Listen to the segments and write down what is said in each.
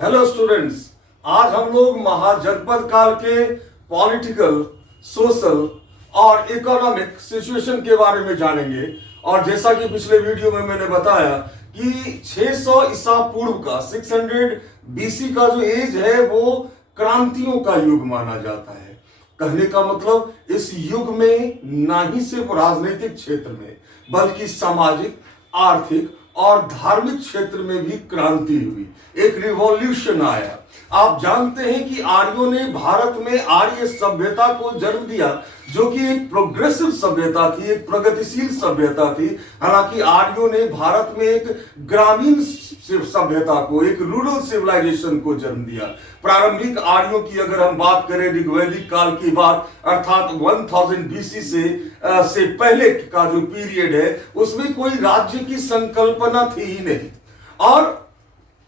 Hello students, आज हम लोग महाजनपद काल के पॉलिटिकल, सोशल और इकोनॉमिक सिचुएशन के बारे में जानेंगे। और जैसा कि पिछले वीडियो में मैंने बताया कि 600 ईसा पूर्व का 600 बीसी का जो एज है वो क्रांतियों का युग माना जाता है। कहने का मतलब इस युग में ना ही सिर्फ राजनीतिक क्षेत्र में बल्कि सामाजिक, आर्थिक और धार्मिक क्षेत्र में भी क्रांति हुई, एक रिवॉल्यूशन आया। आप जानते हैं कि आर्यों ने भारत में आर्य सभ्यता को जन्म दिया, जो कि एक प्रोग्रेसिव सभ्यता थी, एक प्रगतिशील सभ्यता थी। हालांकि आर्यों ने भारत में एक ग्रामीण सभ्यता को, एक रूरल सिविलाइजेशन को जन्म दिया। प्रारंभिक आर्यों की अगर हम बात करें, ऋग्वैदिक काल की बात, अर्थात 1000 बीसी से पहले का जो पीरियड है, उसमें कोई राज्य की संकल्पना थी ही नहीं। और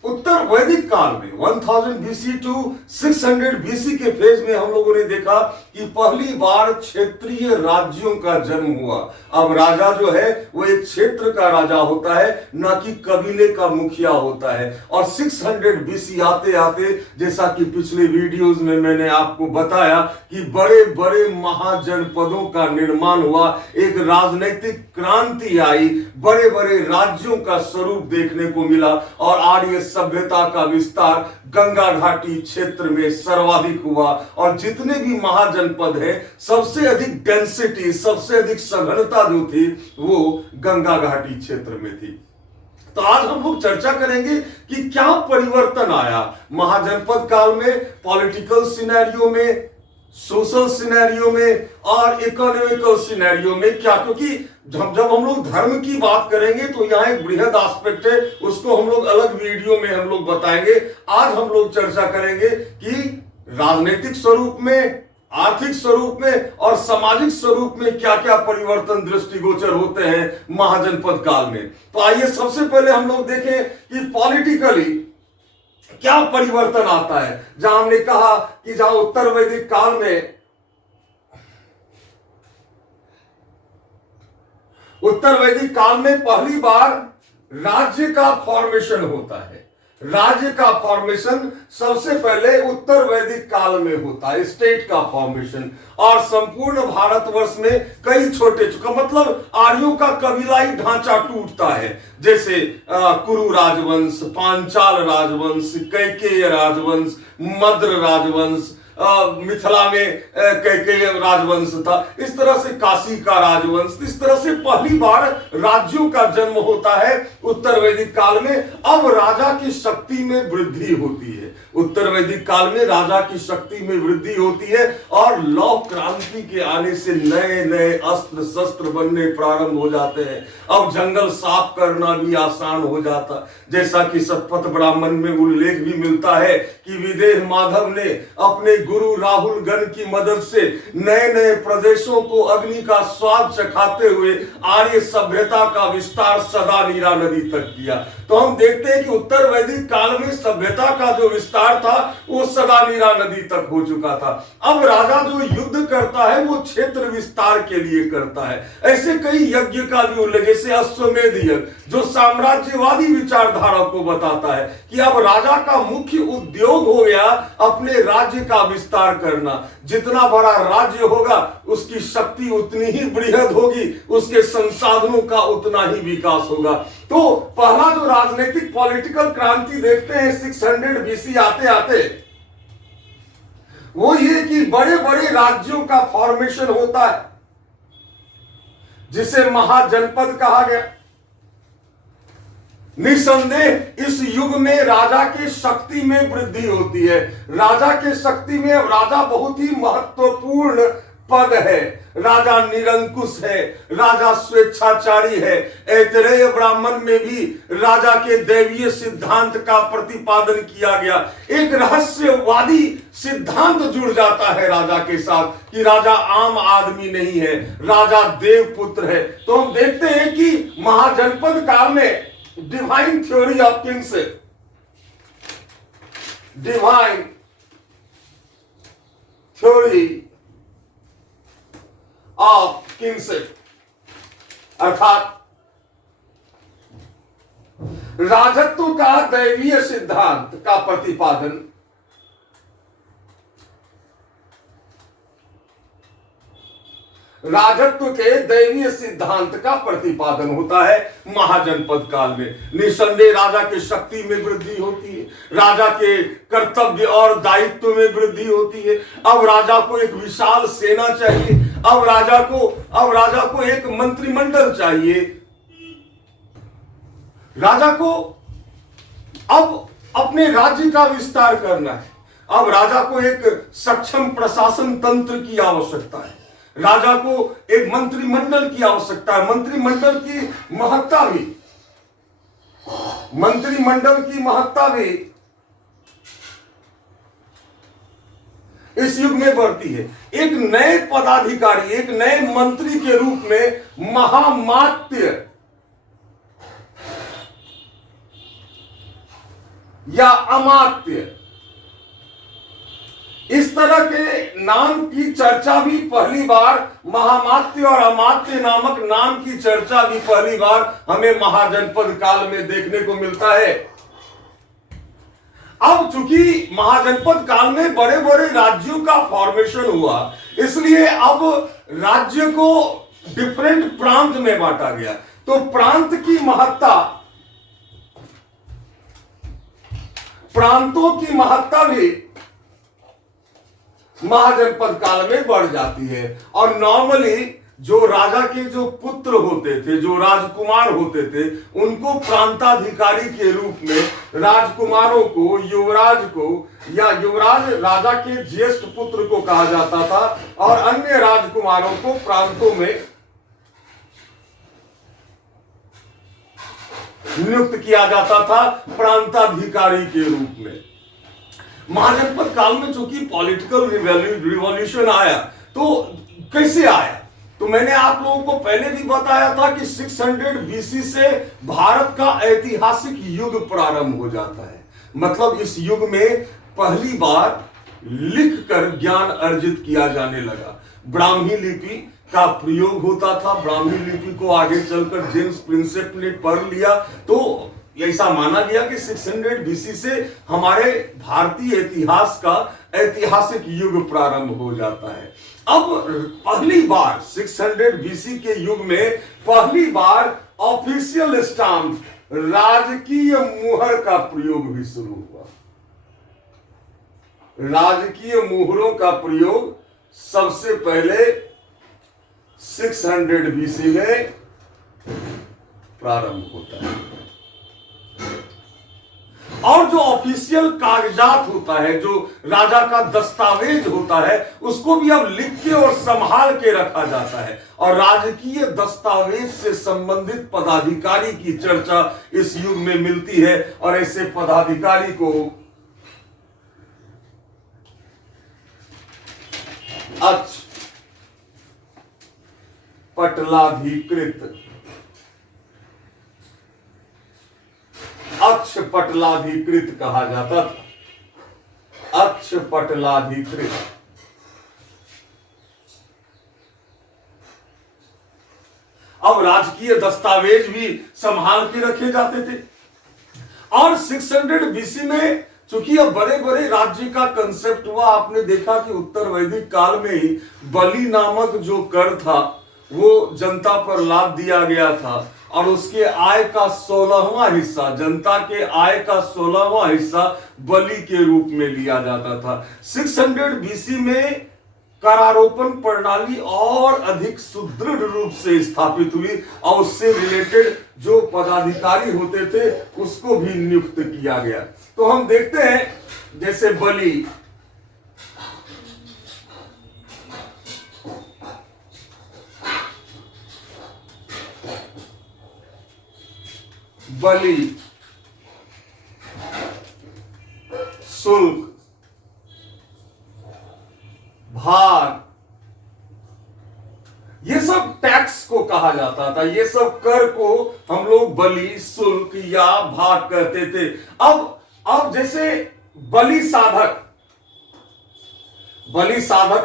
उत्तर वैदिक काल में 1000 बीसी टू 600 बीसी के फेज में हम लोगों ने देखा कि पहली बार क्षेत्रीय राज्यों का जन्म हुआ। अब राजा जो है वो एक क्षेत्र का राजा होता है, ना कि कबीले का मुखिया होता है। और 600 बीसी आते आते, जैसा कि पिछले वीडियोस में मैंने आपको बताया, कि बड़े बड़े महाजनपदों का निर्माण हुआ, एक राजनीतिक क्रांति आई, बड़े बड़े राज्यों का स्वरूप देखने को मिला और आर्य सभ्यता का विस्तार गंगा घाटी क्षेत्र में सर्वाधिक हुआ। और जितने भी महाजनपद हैं, सबसे अधिक डेंसिटी, सबसे अधिक सघनता जो थी वो गंगा घाटी क्षेत्र में थी। तो आज हम लोग चर्चा करेंगे कि क्या परिवर्तन आया महाजनपद काल में, पॉलिटिकल सिनेरियो में, सोशल सिनेरियो में और इकोनॉमिकल सिनेरियो में। क्या, क्योंकि जब हम लोग धर्म की बात करेंगे तो यहां एक बृहद एस्पेक्ट है, उसको हम लोग अलग वीडियो में हम लोग बताएंगे। आज हम लोग चर्चा करेंगे कि राजनीतिक स्वरूप में, आर्थिक स्वरूप में और सामाजिक स्वरूप में क्या क्या परिवर्तन दृष्टिगोचर होते हैं महाजनपद काल में। तो आइए सबसे पहले हम लोग देखें कि पॉलिटिकली क्या परिवर्तन आता है। जहां हमने कहा कि जहां उत्तर वैदिक काल में पहली बार राज्य का फॉर्मेशन होता है। राज्य का फॉर्मेशन सबसे पहले उत्तर वैदिक काल में होता है, स्टेट का फॉर्मेशन। और संपूर्ण भारतवर्ष में कई छोटे, मतलब आर्यों का कबीलाई ढांचा टूटता है। जैसे कुरु राजवंश, पांचाल राजवंश, कैकेय राजवंश, मद्र राजवंश, मिथिला में कैकेय राजवंश था, इस तरह से काशी का राजवंश। इस तरह से पहली बार राज्यों का जन्म होता है उत्तर वैदिक काल में। अब राजा की शक्ति में वृद्धि होती है। उत्तर वैदिक काल में राजा की शक्ति में वृद्धि होती है और लौह क्रांति के आने से नए नए अस्त्र शस्त्र बनने प्रारंभ हो जाते हैं। अब जंगल साफ करना भी आसान हो जाता, जैसा कि शतपथ ब्राह्मण में उल्लेख भी मिलता है कि विदेह माधव ने अपने गुरु राहुल गण की मदद से नए नए प्रदेशों को अग्नि का स्वाद चखाते हुए आर्य सभ्यता का विस्तार सदा नीरा नदी तक किया। तो हम देखते हैं कि उत्तर वैदिक काल में सभ्यता का जो विस्तार था वो सदा नीरा नदी तक हो चुका था। अब राजा जो युद्ध करता है वो क्षेत्र विस्तार के लिए करता है। ऐसे कई यज्ञ का भी उल्लेख, जैसे अश्वमेध यज्ञ, जो साम्राज्यवादी विचारधारा को बताता है कि अब राजा का मुख्य उद्योग हो गया अपने राज्य का विस्तार करना। जितना बड़ा राज्य होगा उसकी शक्ति उतनी ही बृहद होगी, उसके संसाधनों का उतना ही विकास होगा। तो पहला जो राजनीतिक पॉलिटिकल क्रांति देखते हैं 600 बीसी आते आते, वो ये कि बड़े बड़े राज्यों का फॉर्मेशन होता है, जिसे महाजनपद कहा गया। निसंदेह इस युग में राजा की शक्ति में वृद्धि होती है। राजा के शक्ति में, राजा बहुत ही महत्वपूर्ण पद है। राजा निरंकुश है, राजा स्वेच्छाचारी है। ऐतरेय ब्राह्मण में भी राजा के दैवीय सिद्धांत का प्रतिपादन किया गया। एक रहस्यवादी सिद्धांत जुड़ जाता है राजा के साथ कि राजा आम आदमी नहीं है, राजा देवपुत्र है। तो हम देखते हैं कि महाजनपद काल में divine theory of kingship, divine theory of kingship, अर्थात राजत्व का दैवीय सिद्धांत का प्रतिपादन, राजत्व के दैवीय सिद्धांत का प्रतिपादन होता है महाजनपद काल में। निसंदेह राजा के शक्ति में वृद्धि होती है, राजा के कर्तव्य और दायित्व में वृद्धि होती है। अब राजा को एक विशाल सेना चाहिए, अब राजा को एक मंत्रिमंडल चाहिए, राजा को अब अपने राज्य का विस्तार करना है, अब राजा को एक सक्षम प्रशासन तंत्र की आवश्यकता है, राजा को एक मंत्रिमंडल की आवश्यकता है। मंत्रिमंडल की महत्ता भी इस युग में बढ़ती है। एक नए पदाधिकारी, एक नए मंत्री के रूप में महामात्य या अमात्य, इस तरह के नाम की चर्चा भी पहली बार, महामात्य और अमात्य नामक नाम की चर्चा भी पहली बार हमें महाजनपद काल में देखने को मिलता है। अब चूंकि महाजनपद काल में बड़े बड़े राज्यों का फॉर्मेशन हुआ, इसलिए अब राज्य को डिफरेंट प्रांत में बांटा गया। तो प्रांतों की महत्ता भी महाजनपद काल में बढ़ जाती है। और नॉर्मली जो राजा के जो पुत्र होते थे, जो राजकुमार होते थे, उनको प्रांताधिकारी के रूप में राजकुमारों को, युवराज को या युवराज राजा के ज्येष्ठ पुत्र को कहा जाता था, और अन्य राजकुमारों को प्रांतों में नियुक्त किया जाता था प्रांताधिकारी के रूप में। महाजनपद काल में चूंकि पॉलिटिकल रिवॉल्यूशन आया, तो कैसे आया? तो मैंने आप लोगों को पहले भी बताया था कि 600 बीसी से भारत का ऐतिहासिक युग प्रारंभ हो जाता है। मतलब इस युग में पहली बार लिखकर ज्ञान अर्जित किया जाने लगा। ब्राह्मी लिपि का प्रयोग होता था। ब्राह्मी लिपि को आगे चलकर जेम्स प्रिंसेप ने पढ़ लिया, तो ऐसा माना गया कि 600 बीसी से हमारे भारतीय इतिहास का ऐतिहासिक युग प्रारंभ हो जाता है। अब पहली बार 600 बीसी के युग में पहली बार ऑफिशियल स्टाम्प, राजकीय मुहर का प्रयोग भी शुरू हुआ। राजकीय मुहरों का प्रयोग सबसे पहले 600 बीसी में प्रारंभ होता है। और जो ऑफिशियल कागजात होता है, जो राजा का दस्तावेज होता है, उसको भी अब लिख के और संभाल के रखा जाता है। और राजकीय दस्तावेज से संबंधित पदाधिकारी की चर्चा इस युग में मिलती है। और ऐसे पदाधिकारी को अक्षपटलाधिकृत कहा जाता था। अक्षपटलाधिकृत। अब राजकीय दस्तावेज भी संभाल के रखे जाते थे। और 600 बीसी में चूंकि अब बड़े बड़े राज्य का कंसेप्ट हुआ, आपने देखा कि उत्तर वैदिक काल में ही बलि नामक जो कर था वो जनता पर लाद दिया गया था, और उसके आय का 16वां हिस्सा, जनता के आय का 16वां हिस्सा बलि के रूप में लिया जाता था। 600 बीसी में करारोपण प्रणाली और अधिक सुदृढ़ रूप से स्थापित हुई, और उससे रिलेटेड जो पदाधिकारी होते थे उसको भी नियुक्त किया गया। तो हम देखते हैं जैसे बलि, शुल्क, भार, ये सब टैक्स को कहा जाता था। ये सब कर को हम लोग बलि, शुल्क या भाग कहते थे। अब जैसे बलि साधक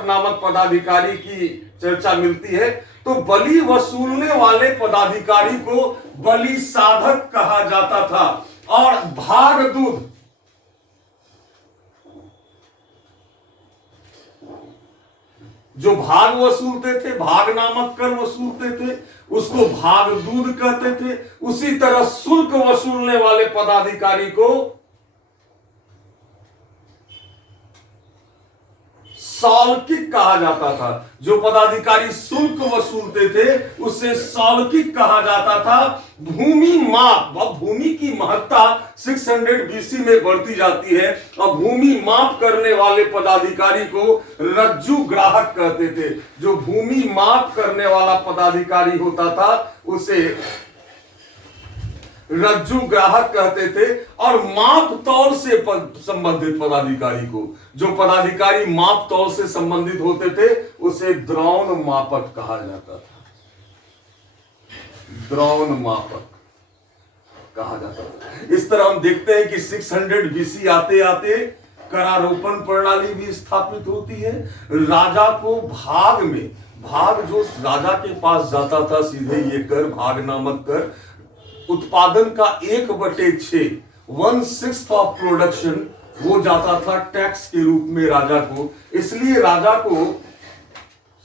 नामक पदाधिकारी की चर्चा मिलती है, तो बलि वसूलने वाले पदाधिकारी को बलि साधक कहा जाता था। और भाग दूध, जो भाग वसूलते थे, भाग नामक कर वसूलते थे, उसको भाग दूध कहते थे। उसी तरह शुल्क वसूलने वाले पदाधिकारी को सौल्किक कहा जाता था। जो पदाधिकारी शुल्क वसूलते थे उसे सौल्किक कहा जाता था। भूमि माप, अब भूमि की महत्ता 600 बीसी में बढ़ती जाती है और भूमि माप करने वाले पदाधिकारी को रज्जु ग्राहक कहते थे। जो भूमि माप करने वाला पदाधिकारी होता था उसे रज्जु ग्राहक कहते थे। और माप तौल से संबंधित पदाधिकारी को, जो पदाधिकारी माप तौल से संबंधित होते थे उसे द्रोण मापक कहा जाता था। द्रोण मापक कहा जाता था। इस तरह हम देखते हैं कि 600 बीसी आते आते करारोपण प्रणाली भी स्थापित होती है। राजा को भाग में, भाग जो राजा के पास जाता था सीधे, ये कर, भाग नामक कर, उत्पादन का 1/6, 1/6 ऑफ प्रोडक्शन, वो जाता था टैक्स के रूप में राजा को। इसलिए राजा को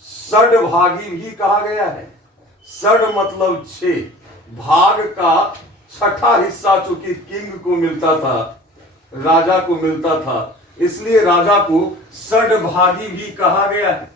षडभागी भी कहा गया है। षड मतलब 6, भाग का छठा हिस्सा चूंकि किंग को मिलता था, राजा को मिलता था, इसलिए राजा को षडभागी भी कहा गया है।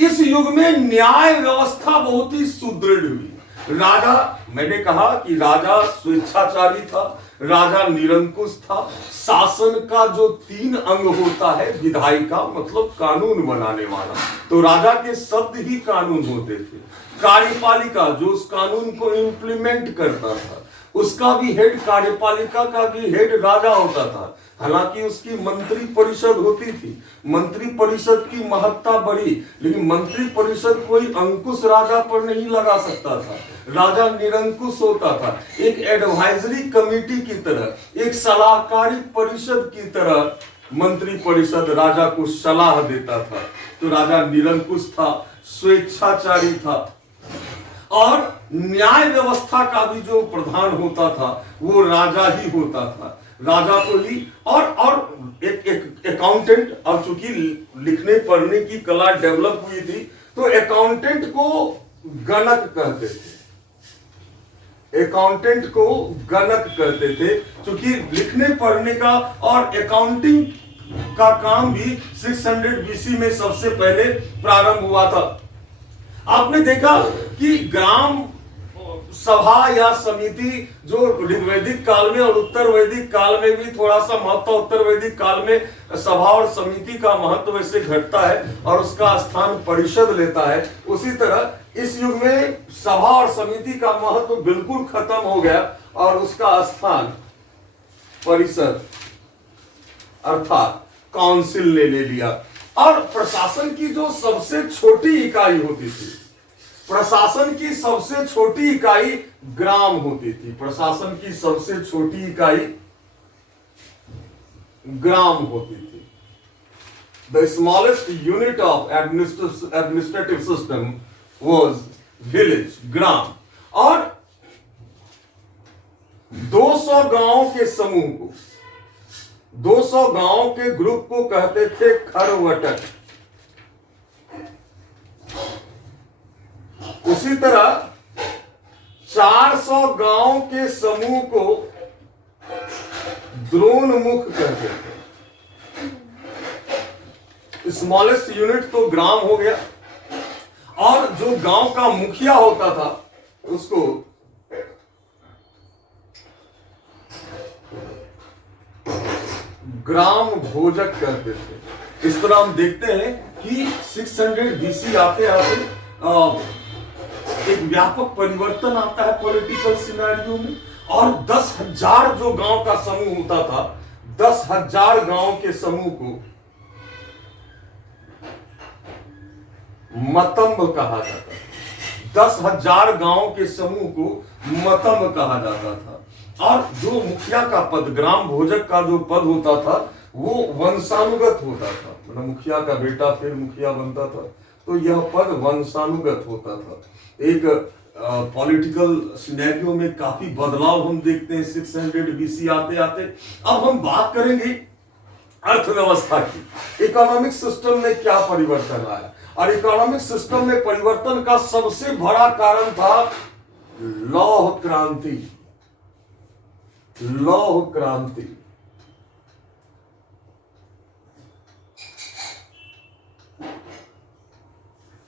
इस युग में न्याय व्यवस्था बहुत ही सुदृढ़ हुई। राजा, मैंने कहा कि राजा स्वेच्छाचारी था, राजा निरंकुश था। शासन का जो 3 अंग होता है, विधायिका मतलब कानून बनाने वाला, तो राजा के शब्द ही कानून होते थे। कार्यपालिका जो उस कानून को इंप्लीमेंट करता था, उसका भी हेड, कार्यपालिका का भी हेड राजा होता था। हालांकि उसकी मंत्री परिषद होती थी, मंत्री परिषद की महत्ता बढ़ी, लेकिन मंत्री परिषद कोई अंकुश राजा पर नहीं लगा सकता था। राजा निरंकुश होता था, एक एडवाइजरी कमेटी की तरह, एक सलाहकारी परिषद की तरह मंत्री परिषद राजा को सलाह देता था। तो राजा निरंकुश था, स्वेच्छाचारी था। और न्याय व्यवस्था का भी जो प्रधान होता था वो राजा ही होता था। राजा को ही और एक अकाउंटेंट, अब चूंकि लिखने पढ़ने की कला डेवलप हुई थी तो अकाउंटेंट को गणक कहते थे। अकाउंटेंट को गणक कहते थे क्योंकि लिखने पढ़ने का और अकाउंटिंग का काम भी 600 बीसी में सबसे पहले प्रारंभ हुआ था। आपने देखा कि ग्राम सभा या समिति जो ऋग्वैदिक काल में और उत्तर वैदिक काल में भी थोड़ा सा महत्व, उत्तर वैदिक काल में सभा और समिति का महत्व वैसे घटता है और उसका स्थान परिषद लेता है, उसी तरह इस युग में सभा और समिति का महत्व बिल्कुल खत्म हो गया और उसका स्थान परिषद अर्थात काउंसिल ने ले लिया। और प्रशासन की जो सबसे छोटी इकाई होती थी, प्रशासन की सबसे छोटी इकाई ग्राम होती थी। प्रशासन की सबसे छोटी इकाई ग्राम होती थी। The smallest unit of administrative system was village, ग्राम। और 200 गांवों के समूह को, 200 गांवों के ग्रुप को कहते थे खरवटक। उसी तरह 400 गांव के समूह को द्रोणमुख कहते थे। स्मॉलेस्ट यूनिट तो ग्राम हो गया और जो गांव का मुखिया होता था उसको ग्राम भोजक कहते थे। इस तरह हम देखते हैं कि 600 बीसी आते आते एक व्यापक परिवर्तन आता है पॉलिटिकल सिनेरियो में। और 10,000 जो गांव का समूह होता था, 10,000 गांव के समूह को मतंब कहा जाता था। 10,000 गांव के समूह को मतंब कहा जाता था। और जो मुखिया का पद, ग्राम भोजक का जो पद होता था वो वंशानुगत होता था, मतलब मुखिया का बेटा फिर मुखिया बनता था। तो यह पद वंशानुगत होता था। एक पॉलिटिकल सिनेरियो में काफी बदलाव हम देखते हैं 600 BC आते आते। अब हम बात करेंगे अर्थव्यवस्था की। इकोनॉमिक सिस्टम में क्या परिवर्तन आया, और इकोनॉमिक सिस्टम में परिवर्तन का सबसे बड़ा कारण था लौह क्रांति। लौह क्रांति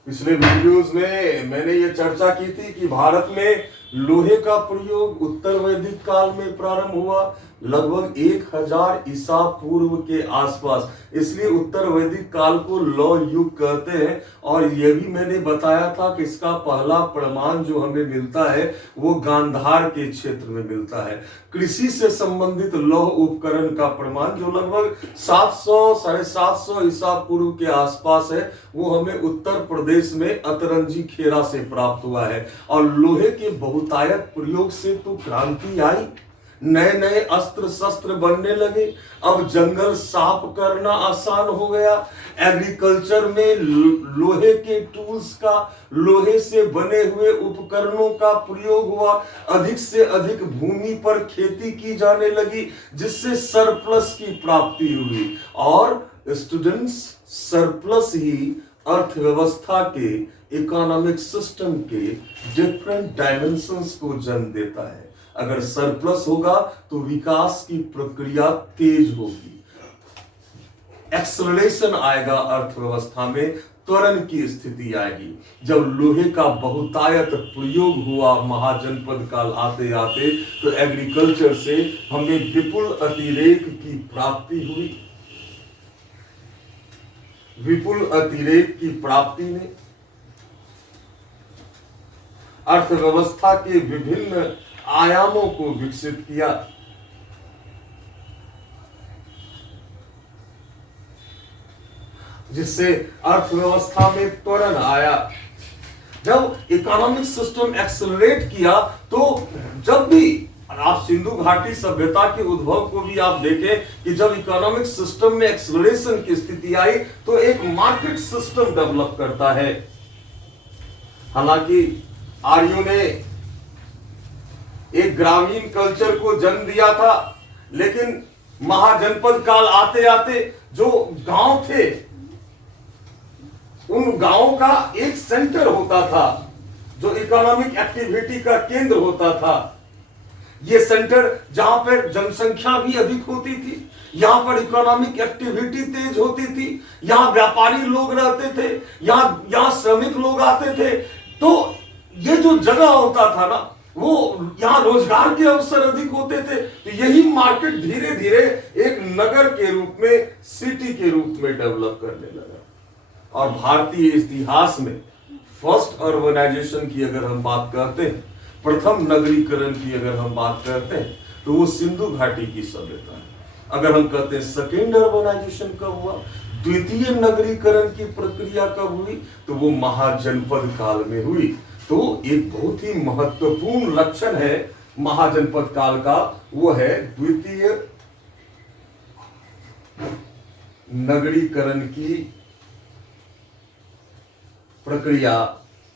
पिछले वीडियोस में मैंने ये चर्चा की थी कि भारत में लोहे का प्रयोग उत्तर वैदिक काल में प्रारंभ हुआ, लगभग 1000 ईसा पूर्व के आसपास। इसलिए उत्तर वैदिक काल को लौह युग कहते हैं। और यह भी मैंने बताया था कि इसका पहला प्रमाण जो हमें मिलता है वो गांधार के क्षेत्र में मिलता है। कृषि से संबंधित लौह उपकरण का प्रमाण जो लगभग 700-750 ईसा पूर्व के आसपास है, वो हमें उत्तर प्रदेश में अतरंजी खेरा से प्राप्त हुआ है। और लोहे के बहुतायत प्रयोग से तो क्रांति आई, नए नए अस्त्र शस्त्र बनने लगे। अब जंगल साफ करना आसान हो गया। एग्रीकल्चर में लोहे के टूल्स का, लोहे से बने हुए उपकरणों का प्रयोग हुआ। अधिक से अधिक भूमि पर खेती की जाने लगी, जिससे सरप्लस की प्राप्ति हुई। और स्टूडेंट्स, सरप्लस ही अर्थव्यवस्था के, इकोनॉमिक सिस्टम के डिफरेंट डायमेंशंस को जन्म देता है। अगर सरप्लस होगा तो विकास की प्रक्रिया तेज होगी, एक्सेलरेशन आएगा अर्थव्यवस्था में, त्वरण की स्थिति आएगी। जब लोहे का बहुतायत प्रयोग हुआ महाजनपद काल आते आते, तो एग्रीकल्चर से हमें विपुल अतिरेक की प्राप्ति हुई। विपुल अतिरेक की प्राप्ति ने अर्थव्यवस्था के विभिन्न आयामों को विकसित किया। जिससे अर्थव्यवस्था में त्वरण आया। जब इकोनॉमिक सिस्टम एक्सेलरेट किया, तो जब भी आप सिंधु घाटी सभ्यता के उद्भव को भी आप देखें कि जब इकोनॉमिक सिस्टम में एक्सेलरेशन की स्थिति आई, तो एक मार्केट सिस्टम डेवलप करता है। हालांकि आर्यों ने एक ग्रामीण कल्चर को जन्म दिया था, लेकिन महाजनपद काल आते आते जो गांव थे, उन गांवों का एक सेंटर होता था जो इकोनॉमिक एक्टिविटी का केंद्र होता था। ये सेंटर जहां पर जनसंख्या भी अधिक होती थी, यहां पर इकोनॉमिक एक्टिविटी तेज होती थी, यहां व्यापारी लोग रहते थे, यहां श्रमिक लोग आते थे। तो ये जो जगह होता था ना, वो यहां रोजगार के अवसर अधिक होते थे। तो यही मार्केट धीरे धीरे एक नगर के रूप में, सिटी के रूप में डेवलप करने लगा। और भारतीय इतिहास में फर्स्ट अर्बनाइजेशन की अगर हम बात करते हैं, प्रथम नगरीकरण की अगर हम बात करते हैं, तो वो सिंधु घाटी की सभ्यता है। अगर हम कहते हैं सेकेंड अर्बनाइजेशन कब हुआ, द्वितीय नगरीकरण की प्रक्रिया कब हुई, तो वो महाजनपद काल में हुई। तो एक बहुत ही महत्वपूर्ण लक्षण है महाजनपद काल का, वो है द्वितीय नगरीकरण की प्रक्रिया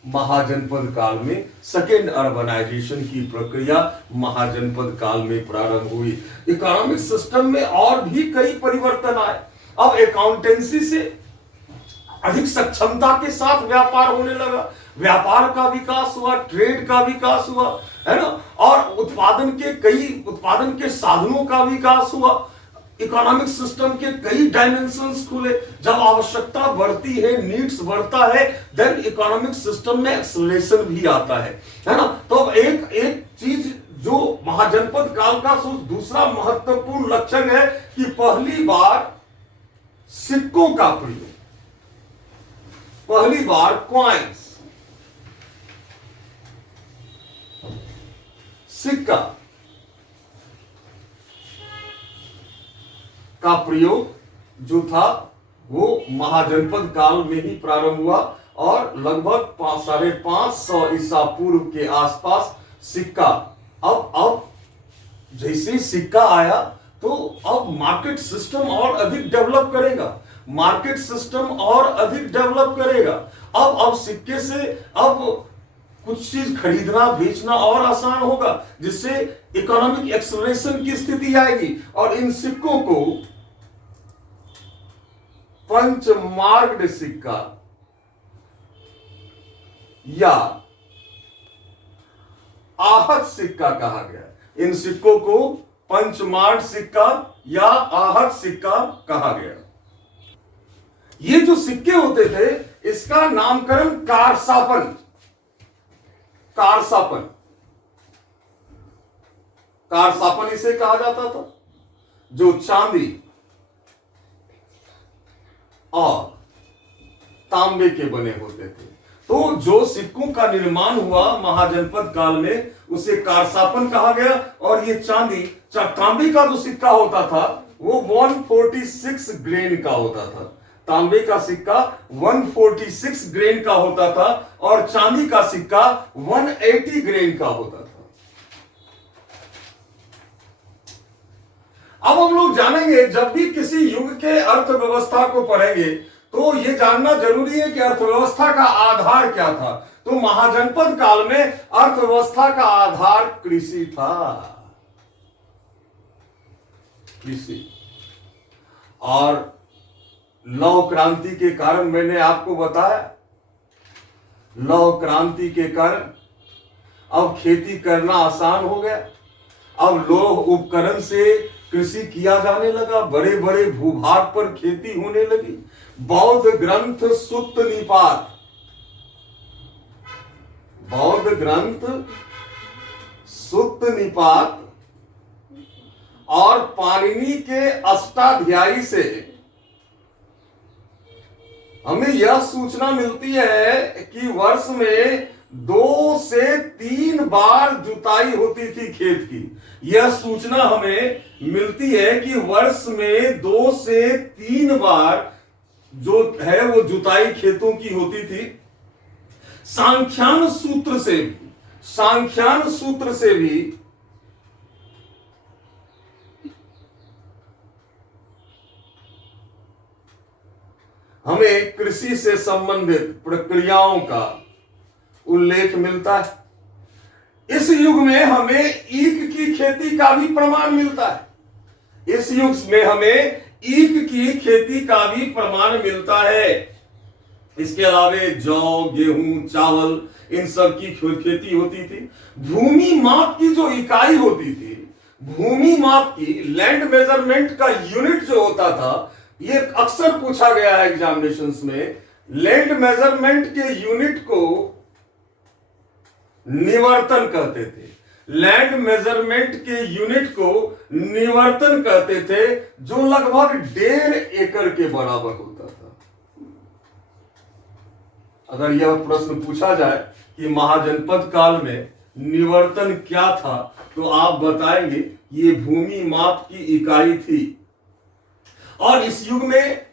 महाजनपद काल में, सेकेंड अर्बनाइजेशन की प्रक्रिया महाजनपद काल में प्रारंभ हुई। इकोनॉमिक सिस्टम में और भी कई परिवर्तन आए। अब अकाउंटेंसी से अधिक सक्षमता के साथ व्यापार होने लगा, व्यापार का विकास हुआ, ट्रेड का विकास हुआ, है ना, और उत्पादन के साधनों का विकास हुआ। इकोनॉमिक सिस्टम के कई डायमेंशंस खुले। जब आवश्यकता बढ़ती है, नीड्स बढ़ता है, देन इकोनॉमिक सिस्टम में एक्सेलरेशन भी आता है ना। तो अब एक चीज जो महाजनपद काल का दूसरा महत्वपूर्ण लक्षण है कि पहली बार सिक्कों का प्रयोग, पहली बार कॉइन्स, सिक्का का प्रयोग जो था वो महाजनपद काल में ही प्रारंभ हुआ। और लगभग 550 ईसा पूर्व के आसपास सिक्का, अब जैसे सिक्का आया तो अब मार्केट सिस्टम और अधिक डेवलप करेगा, मार्केट सिस्टम और अधिक डेवलप करेगा। अब सिक्के से अब कुछ चीज खरीदना बेचना और आसान होगा, जिससे इकोनॉमिक एक्सलेशन की स्थिति आएगी। और इन सिक्कों को पंचमार्ग सिक्का या आहत सिक्का कहा गया। इन सिक्कों को पंचमार्ग सिक्का या आहत सिक्का कहा गया। ये जो सिक्के होते थे इसका नामकरण कारसापन, कारसापन, कारसापन इसे कहा जाता था, जो चांदी और तांबे के बने होते थे। तो जो सिक्कों का निर्माण हुआ महाजनपद काल में उसे कारसापन कहा गया। और ये चांदी तांबे का जो सिक्का होता था वो 146 ग्रेन का होता था। तांबे का सिक्का 146 ग्रेन का होता था और चांदी का सिक्का 180 ग्रेन का होता था। अब हम लोग जानेंगे, जब भी किसी युग के अर्थव्यवस्था को पढ़ेंगे तो यह जानना जरूरी है कि अर्थव्यवस्था का आधार क्या था। तो महाजनपद काल में अर्थव्यवस्था का आधार कृषि था, कृषि। और लौह क्रांति के कारण, मैंने आपको बताया, लौह क्रांति के कारण अब खेती करना आसान हो गया। अब लौह उपकरण से कृषि किया जाने लगा, बड़े बड़े भूभाग पर खेती होने लगी। बौद्ध ग्रंथ सुत्त निपात, बौद्ध ग्रंथ सुत्त निपात और पाणिनि के अष्टाध्यायी से हमें यह सूचना मिलती है कि वर्ष में 2 से 3 बार जुताई होती थी खेत की। यह सूचना हमें मिलती है कि वर्ष में 2 से 3 बार जो है वो जुताई खेतों की होती थी। सांख्यान सूत्र से भी, सांख्यान सूत्र से भी हमें कृषि से संबंधित प्रक्रियाओं का उल्लेख मिलता है। इस युग में हमें ईख की खेती का भी प्रमाण मिलता है। इस युग में हमें ईख की खेती का भी प्रमाण मिलता है। इसके अलावे जौ, गेहूं, चावल, इन सब की खेती होती थी। भूमि माप की जो इकाई होती थी, भूमि माप की, लैंड मेजरमेंट का यूनिट जो होता था, ये अक्सर पूछा गया है एग्जामिनेशंस में। लैंड मेजरमेंट के यूनिट को निवर्तन कहते थे। लैंड मेजरमेंट के यूनिट को निवर्तन कहते थे, जो लगभग 1.5 एकड़ के बराबर होता था। अगर यह प्रश्न पूछा जाए कि महाजनपद काल में निवर्तन क्या था, तो आप बताएंगे ये भूमि माप की इकाई थी। और इस युग में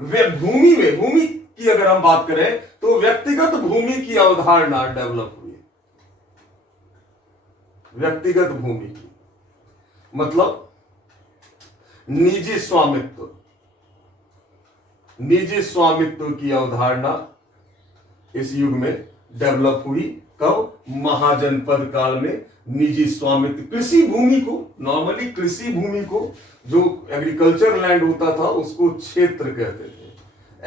भूमि की अगर हम बात करें तो व्यक्तिगत भूमि की अवधारणा डेवलप हुई। व्यक्तिगत भूमि की मतलब निजी स्वामित्व, निजी स्वामित्व की अवधारणा इस युग में डेवलप हुई। कब? महाजनपद काल में निजी स्वामित्व। कृषि भूमि को, नॉर्मली कृषि भूमि को, जो एग्रीकल्चर लैंड होता था उसको क्षेत्र कहते थे।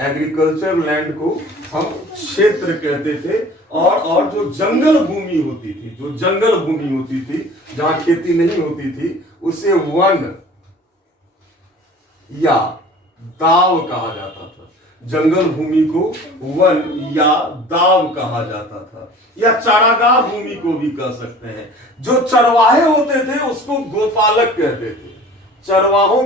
एग्रीकल्चर लैंड को हम क्षेत्र कहते थे। और जो जंगल भूमि होती थी, जो जंगल भूमि होती थी जहां खेती नहीं होती थी, उसे वन या दाव कहा जाता था। जंगल भूमि को वन या दाव कहा जाता था, या चारागाह भूमि को भी कह सकते हैं। जो चरवाहे होते थे उसको गोपालक कहते थे। चरवाहों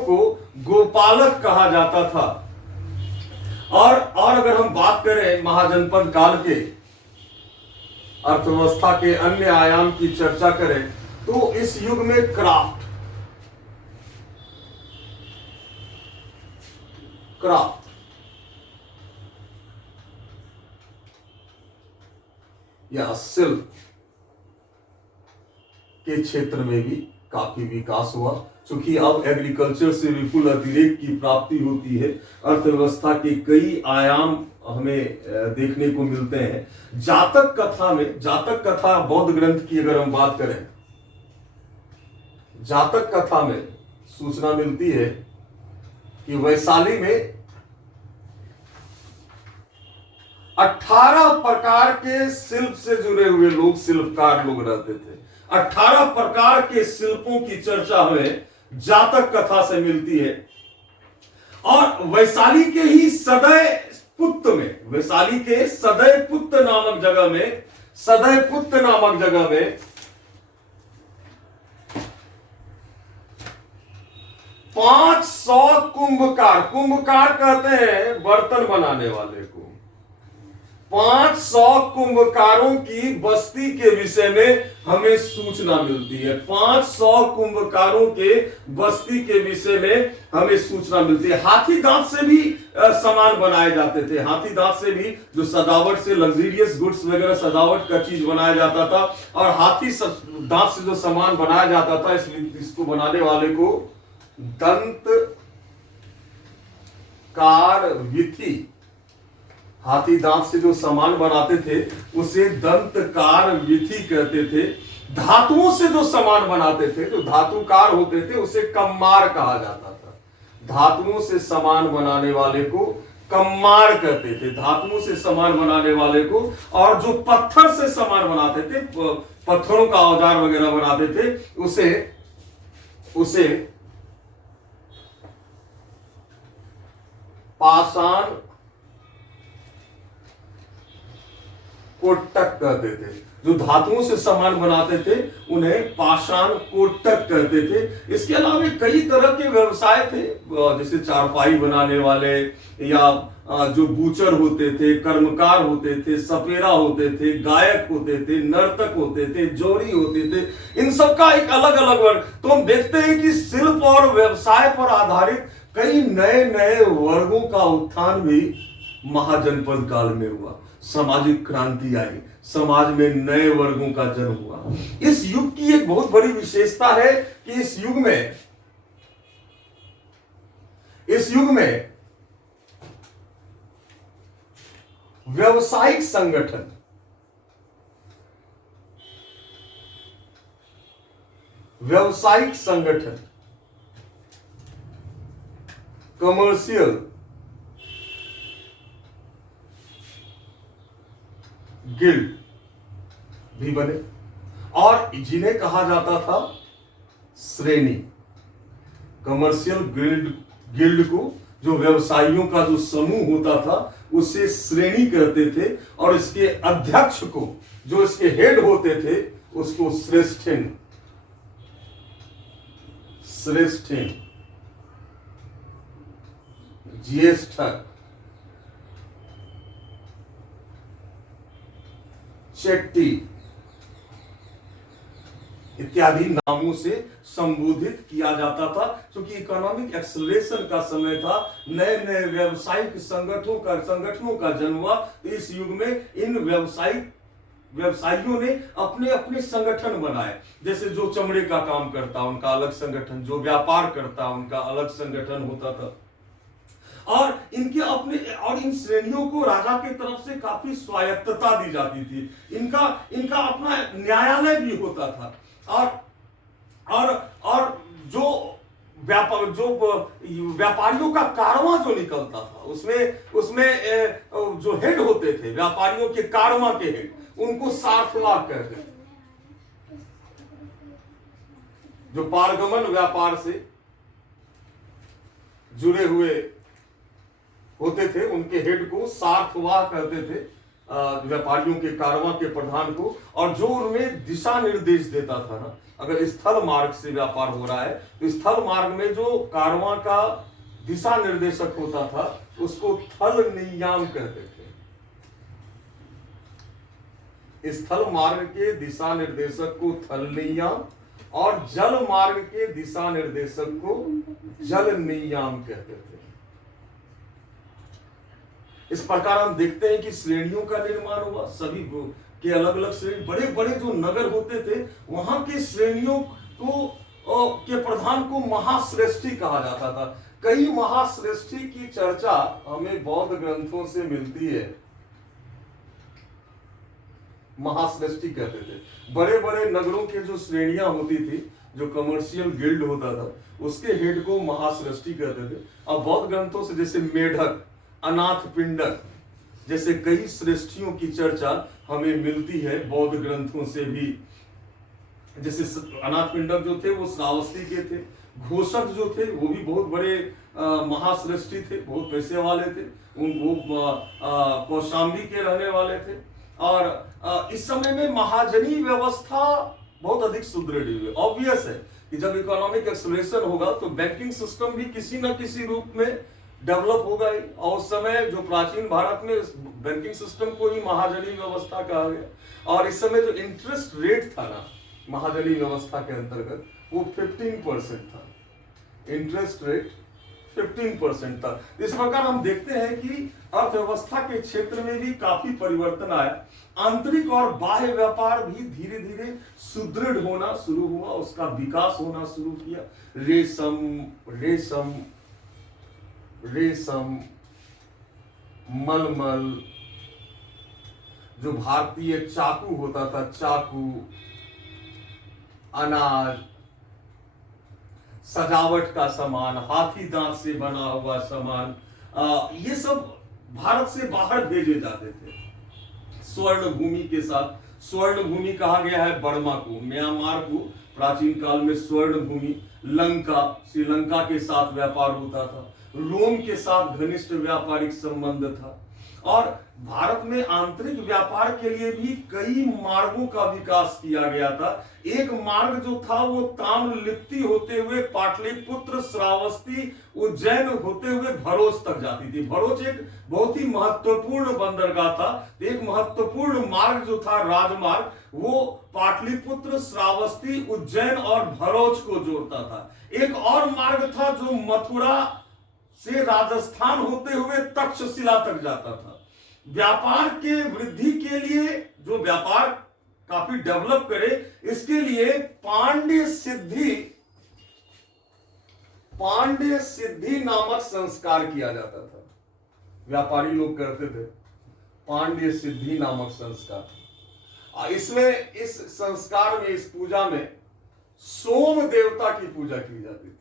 को गोपालक कहा जाता था। और अगर हम बात करें महाजनपद काल के अर्थव्यवस्था के अन्य आयाम की चर्चा करें तो इस युग में क्राफ्ट या सिल्क के क्षेत्र में भी काफी विकास हुआ, क्योंकि अब एग्रीकल्चर से विपुल अतिरेक की प्राप्ति होती है। अर्थव्यवस्था के कई आयाम हमें देखने को मिलते हैं। जातक कथा में, जातक कथा बौद्ध ग्रंथ की अगर हम बात करें, जातक कथा में सूचना मिलती है कि वैशाली में 18 प्रकार के शिल्प से जुड़े हुए लोग, शिल्पकार लोग रहते थे। 18 प्रकार के शिल्पों की चर्चा हमें जातक कथा से मिलती है। और वैशाली के ही सदैव पुत्र में, वैशाली के सदैव पुत्र नामक जगह में, सदैव पुत्र नामक जगह में 500 कुंभकार, कुंभकार कहते हैं बर्तन बनाने वाले को, 500 कुंभकारों की बस्ती के विषय में हमें सूचना मिलती है। 500 कुंभकारों के बस्ती के विषय में हमें सूचना मिलती है। हाथी दांत से भी सामान बनाए जाते थे। हाथी दांत से भी जो सजावट से, लग्जरियस गुड्स वगैरह सजावट का चीज बनाया जाता था, और हाथी दांत से जो सामान बनाया जाता था, इसको बनाने वाले को दंत कार विधि, हाथी दांत से जो सामान बनाते थे उसे दंतकार विधि कहते थे। धातुओं से जो सामान बनाते थे, जो धातुकार होते थे, उसे कम्मार कहा जाता था। धातुओं से सामान बनाने वाले को कम्मार कहते थे, धातुओं से सामान बनाने वाले को। और जो पत्थर से सामान बनाते थे, पत्थरों का औजार वगैरह बनाते थे, उसे पाषाण कोटक कहते थे। जो धातुओं से सामान बनाते थे उन्हें पाषाण कोटक कहते थे। इसके अलावा कई तरह के व्यवसाय थे, जैसे चारपाई बनाने वाले, या जो बूचर होते थे, कर्मकार होते थे, सपेरा होते थे, गायक होते थे, नर्तक होते थे, जोड़ी होते थे। इन सब का एक अलग अलग वर्ग। तो हम देखते हैं कि शिल्प और व्यवसाय पर आधारित कई नए नए वर्गों का उत्थान भी महाजनपद काल में हुआ। सामाजिक क्रांति आई, समाज में नए वर्गों का जन्म हुआ। इस युग की एक बहुत बड़ी विशेषता है कि इस युग में व्यावसायिक संगठन, कमर्शियल गिल्ड भी बने, और जिन्हें कहा जाता था श्रेणी। कमर्शियल गिल्ड को, जो व्यवसायियों का जो समूह होता था, उसे श्रेणी कहते थे। और इसके अध्यक्ष को, जो इसके हेड होते थे, उसको श्रेष्ठिन, ज्येष्ठक, शेट्टी इत्यादि नामों से संबोधित किया जाता था, क्योंकि इकोनॉमिक एक्सेलरेशन का समय था। नए नए व्यावसायिक संगठनों का जन्म हुआ। इस युग में इन व्यवसायियों ने अपने अपने संगठन बनाए। जैसे जो चमड़े का काम करता उनका अलग संगठन, जो व्यापार करता उनका अलग संगठन होता था। और इनके अपने, और इन श्रेणियों को राजा की तरफ से काफी स्वायत्तता दी जाती थी। इनका अपना न्यायालय भी होता था। और जो व्यापारियों का कारवां जो निकलता था, उसमें जो हेड होते थे, व्यापारियों के कारवां के हेड, उनको सार्थवाक कहते थे। जो पारगमन व्यापार से जुड़े हुए होते थे, उनके हेड को सार्थवाह कहते थे, व्यापारियों के कारवां के प्रधान को। और जो उनमें दिशा निर्देश देता था ना, अगर स्थल मार्ग से व्यापार हो रहा है तो स्थल मार्ग में जो कारवां का दिशा निर्देशक होता था, उसको थल नियाम कहते थे। स्थल मार्ग के दिशा निर्देशक को थल नियाम, और जल मार्ग के दिशा निर्देशक को जल नियाम कहते थे। इस प्रकार हम देखते हैं कि श्रेणियों का निर्माण हुआ। सभी के अलग अलग श्रेणी, बड़े बड़े जो नगर होते थे वहां के श्रेणियों को के प्रधान को महाश्रेष्ठी कहा जाता था। कई महाश्रेष्ठी की चर्चा हमें बौद्ध ग्रंथों से मिलती है। महाश्रेष्ठी कहते थे बड़े बड़े नगरों के जो श्रेणियां होती थी, जो कमर्शियल गिल्ड होता था, उसके हेड को महाश्रेष्ठी कहते थे। अब बौद्ध ग्रंथों से जैसे मेढक, अनाथ पिंडक जैसे कई श्रेष्ठियों की चर्चा हमें मिलती है बौद्ध ग्रंथों से भी। जैसे अनाथ पिंडक जो थे वो श्रावस्ती के थे, घोषक जो थे वो भी बहुत बड़े महाश्रेष्ठी थे, बहुत पैसे वाले थे, वो कौशाम्बी के रहने वाले थे। और इस समय में महाजनी व्यवस्था बहुत अधिक सुदृढ़ हुई। ऑब्वियस है कि जब इकोनॉमिक एक्सलेशन होगा तो बैंकिंग सिस्टम भी किसी न किसी रूप में डेवलप होगा ही। और उस समय जो प्राचीन भारत में बैंकिंग सिस्टम को ही महाजनी व्यवस्था कहा गया। और इस समय जो इंटरेस्ट रेट था ना महाजनी व्यवस्था के अंतर्गत, वो 15% था। इंटरेस्ट रेट 15% था। इस प्रकार हम देखते हैं कि अर्थव्यवस्था के क्षेत्र में भी काफी परिवर्तन आया। आंतरिक और बाह्य व्यापार भी धीरे धीरे सुदृढ़ होना शुरू हुआ, उसका विकास होना शुरू किया। रेशम, मलमल, जो भारतीय चाकू होता था, चाकू, अनाज, सजावट का सामान, हाथी दांत से बना हुआ सामान, ये सब भारत से बाहर भेजे जाते थे स्वर्ण भूमि के साथ। स्वर्ण भूमि कहा गया है बर्मा को, म्यांमार को प्राचीन काल में स्वर्ण भूमि। लंका, श्रीलंका के साथ व्यापार होता था। रोम के साथ घनिष्ठ व्यापारिक संबंध था। और भारत में आंतरिक व्यापार के लिए भी कई मार्गों का विकास किया गया था। एक मार्ग जो था वो ताम्रलिप्ति होते हुए पाटलिपुत्र, श्रावस्ती, उज्जैन होते हुए भरोच तक जाती थी। भरोच एक बहुत ही महत्वपूर्ण बंदरगाह था। एक महत्वपूर्ण मार्ग जो था राजमार्ग, वो पाटलिपुत्र, श्रावस्ती, उज्जैन और भरोच को जोड़ता था। एक और मार्ग था जो मथुरा से राजस्थान होते हुए तक्षशिला तक जाता था। व्यापार के वृद्धि के लिए, जो व्यापार काफी डेवलप करे, इसके लिए पांड्य सिद्धि नामक संस्कार किया जाता था। व्यापारी लोग करते थे पांड्य सिद्धि नामक संस्कार। इसमें, इस संस्कार में, इस पूजा में सोम देवता की पूजा की जाती थी।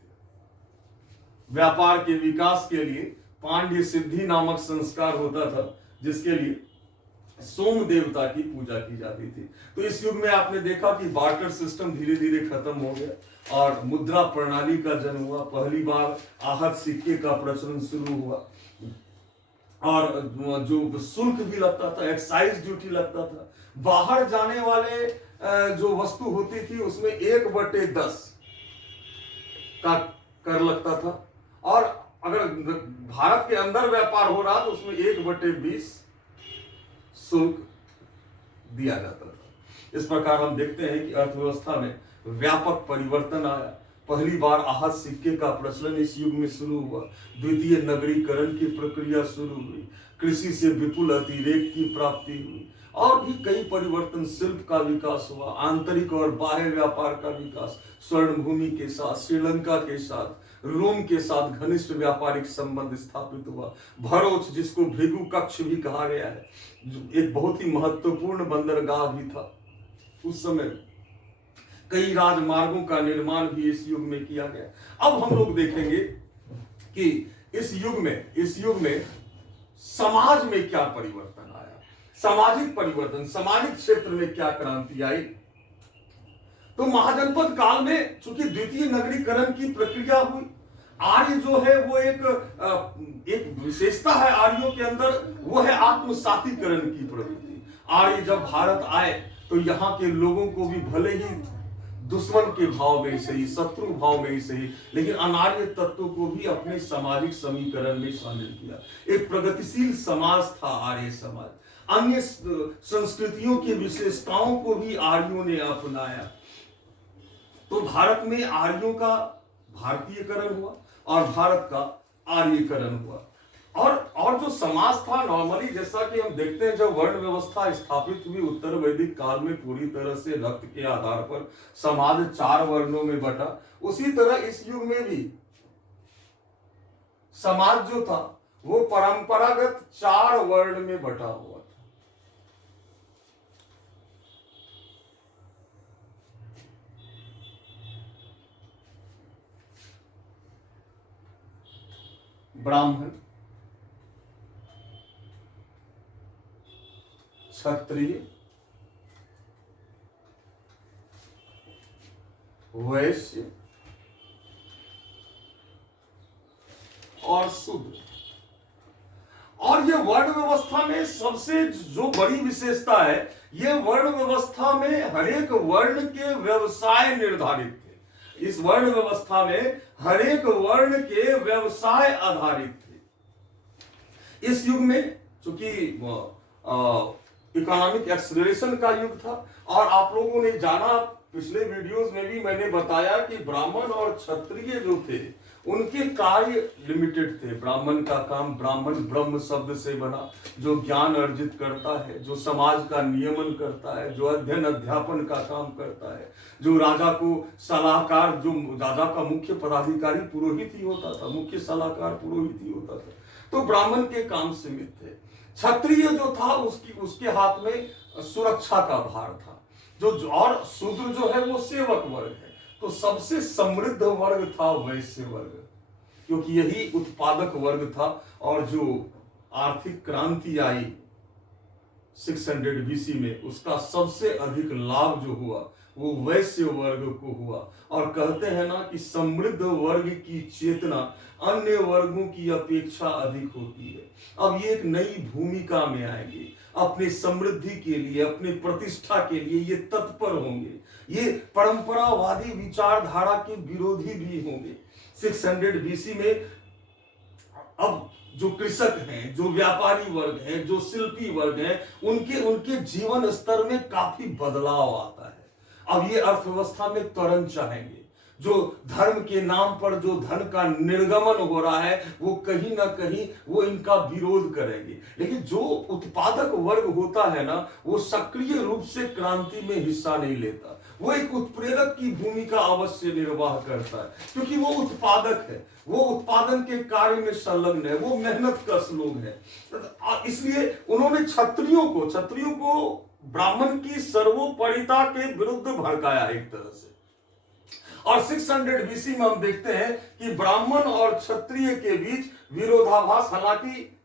व्यापार के विकास के लिए पांड्य सिद्धि नामक संस्कार होता था, जिसके लिए सोम देवता की पूजा की जाती थी। तो इस युग में आपने देखा कि बार्टर सिस्टम धीरे धीरे खत्म हो गया और मुद्रा प्रणाली का जन्म हुआ। पहली बार आहत सिक्के का प्रचलन शुरू हुआ और जो शुल्क भी लगता था, एक्साइज ड्यूटी लगता था। बाहर जाने वाले जो वस्तु होती थी उसमें 1/10 का कर लगता था। और अगर भारत के अंदर व्यापार हो रहा तो उसमें 1/20 शुल्क दिया जाता था। इस प्रकार हम देखते हैं कि अर्थव्यवस्था में व्यापक परिवर्तन आया। पहली बार आहत सिक्के का प्रचलन इस युग में शुरू हुआ। द्वितीय नगरीकरण की प्रक्रिया शुरू हुई। कृषि से विपुल अतिरेक की प्राप्ति हुई और भी कई परिवर्तन। शिल्प का विकास हुआ, आंतरिक और बाह्य व्यापार का विकास। स्वर्ण भूमि के साथ, श्रीलंका के साथ, रोम के साथ घनिष्ठ व्यापारिक संबंध स्थापित हुआ। भरोच, जिसको भृगु कक्ष भी कहा गया है, एक बहुत ही महत्वपूर्ण बंदरगाह भी था उस समय। कई राजमार्गों का निर्माण भी इस युग में किया गया। अब हम लोग देखेंगे कि इस युग में समाज में क्या परिवर्तन आया, सामाजिक परिवर्तन, सामाजिक क्षेत्र में क्या क्रांति आई। तो महाजनपद काल में चूंकि द्वितीय नगरीकरण की प्रक्रिया हुई, आर्य जो है वो एक विशेषता है आर्यों के अंदर, वो है आत्मसातीकरण की प्रवृत्ति। आर्य जब भारत आए तो यहाँ के लोगों को भी भले ही दुश्मन के भाव में ही सही, शत्रु भाव में ही सही, लेकिन अनार्य तत्व को भी अपने सामाजिक समीकरण में शामिल किया। एक प्रगतिशील समाज था आर्य समाज। अन्य संस्कृतियों की विशेषताओं को भी आर्यों ने अपनाया। तो भारत में आर्यों का भारतीयकरण हुआ और भारत का आर्यकरण हुआ। और जो समाज था नॉर्मली, जैसा कि हम देखते हैं जब वर्ण व्यवस्था स्थापित हुई उत्तर वैदिक काल में, पूरी तरह से रक्त के आधार पर समाज 4 वर्णों में बटा। उसी तरह इस युग में भी समाज जो था वो परंपरागत 4 वर्ण में बटा हुआ था। ब्राह्मण, क्षत्रिय, वैश्य और शूद्र। और ये वर्ण व्यवस्था में सबसे जो बड़ी विशेषता है, ये वर्ण व्यवस्था में हरेक वर्ण के व्यवसाय निर्धारित थे। इस वर्ण व्यवस्था में हरेक वर्ण के व्यवसाय आधारित थे। इस युग में चूंकि इकोनॉमिक एक्सलरेशन का युग था, और आप लोगों ने जाना, पिछले वीडियोस में भी मैंने बताया कि ब्राह्मण और क्षत्रिय जो थे उनके कार्य लिमिटेड थे। ब्राह्मण का काम, ब्राह्मण ब्रह्म शब्द से बना, जो ज्ञान अर्जित करता है, जो समाज का नियमन करता है, जो अध्ययन अध्यापन का काम करता है, जो राजा को सलाहकार, जो राजा का मुख्य पदाधिकारी पुरोहित ही होता था, मुख्य सलाहकार पुरोहित ही होता था, तो ब्राह्मण के काम सीमित थे। क्षत्रिय जो था उसके हाथ में सुरक्षा का भार था, और शूद्र जो है वो सेवक वर्ग है। तो सबसे समृद्ध वर्ग था वैश्य वर्ग, क्योंकि यही उत्पादक वर्ग था। और जो आर्थिक क्रांति आई 600 बीसी में, उसका सबसे अधिक लाभ जो हुआ वो वैश्य वर्ग को हुआ। और कहते हैं ना कि समृद्ध वर्ग की चेतना अन्य वर्गों की अपेक्षा अधिक होती है। अब ये एक नई भूमिका में आएंगे, अपनी समृद्धि के लिए, अपनी प्रतिष्ठा के लिए ये तत्पर होंगे। ये परंपरावादी विचारधारा के विरोधी भी होंगे। 600 बीसी में अब जो कृषक हैं, जो व्यापारी वर्ग हैं, जो शिल्पी वर्ग हैं, उनके जीवन स्तर में काफी बदलाव आता है। अब ये अर्थव्यवस्था में त्वरण चाहेंगे। जो धर्म के नाम पर जो धन का निर्गमन हो रहा है, वो कहीं ना कहीं वो इनका विरोध करेंगे। लेकिन जो उत्पादक वर्ग होता है ना, वो सक्रिय रूप से क्रांति में हिस्सा नहीं लेता। वो एक उत्प्रेरक की भूमिका अवश्य निर्वाह करता है, क्योंकि वो उत्पादक है, वो उत्पादन के कार्य में संलग्न है, वो मेहनत कश लोग हैं। इसलिए उन्होंने क्षत्रियों को ब्राह्मण की सर्वोपरिता के विरुद्ध भड़काया एक तरह से। और 600 बीसी में हम देखते हैं कि ब्राह्मण और क्षत्रिय के बीच विरोधाभास, हालांकि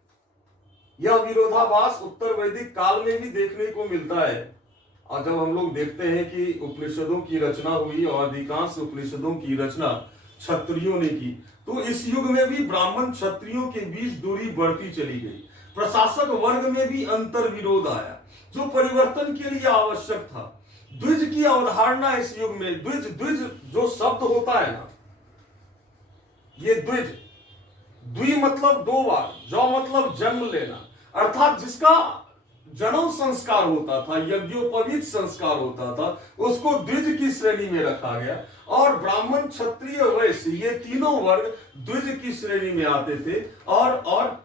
यह विरोधाभास उत्तर वैदिक काल में भी देखने को मिलता है। और जब हम लोग देखते हैं कि उपनिषदों की रचना हुई और अधिकांश उपनिषदों की रचना क्षत्रियों ने की, तो इस युग में भी ब्राह्मण क्षत्रियों के बीच दूरी बढ़ती चली गई। प्रशासक वर्ग में भी अंतर विरोध आया, जो परिवर्तन के लिए आवश्यक था। द्विज की अवधारणा इस युग में, द्विज जो शब्द होता है ना, ये द्वि मतलब 2 बार, जौ मतलब जन्म लेना, अर्थात जिसका जन्म संस्कार होता था, यज्ञोपवीत संस्कार होता था, उसको द्विज की श्रेणी में रखा गया। और ब्राह्मण, क्षत्रिय, वैश्य, ये तीनों वर्ग द्विज की श्रेणी में आते थे। और